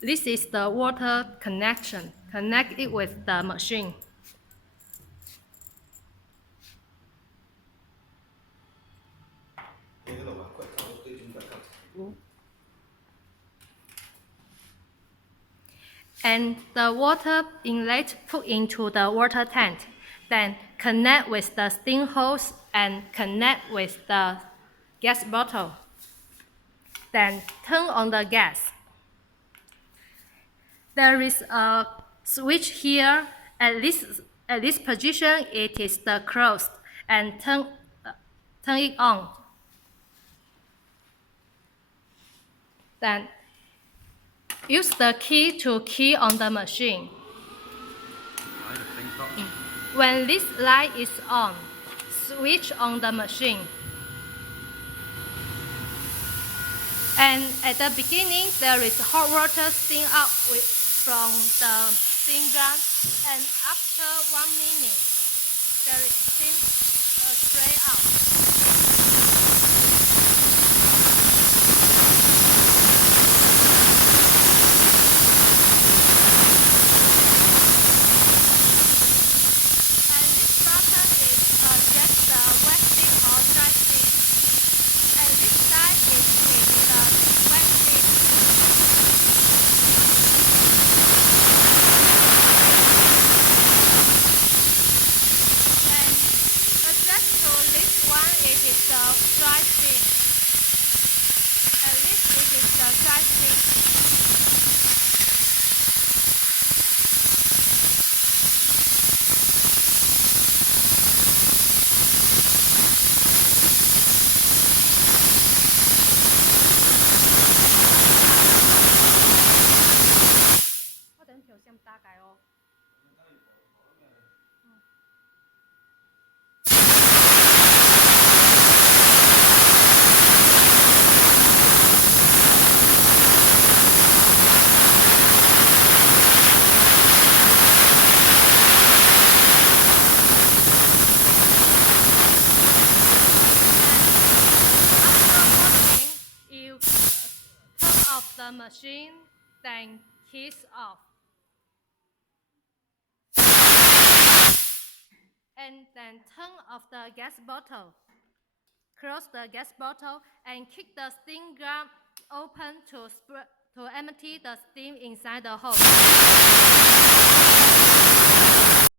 this is the water connection. Connect it with the machine. And the water inlet put into the water tank. Then connect with the steam hose and connect with the gas bottle. Then turn on the gas. There is a switch here. At this position, it is the closed, and turn it on. Then use the key to key on the machine. When this light is on, switch on the machine. And at the beginning, there is hot water steam up from the steam gun, and after 1 minute, there is steam spray out. Dry steam. At least it is the dry steam.我等票先打开哦。The machine, then keys off. And then turn off the gas bottle. Close the gas bottle and kick the steam gun open to empty the steam inside the hose.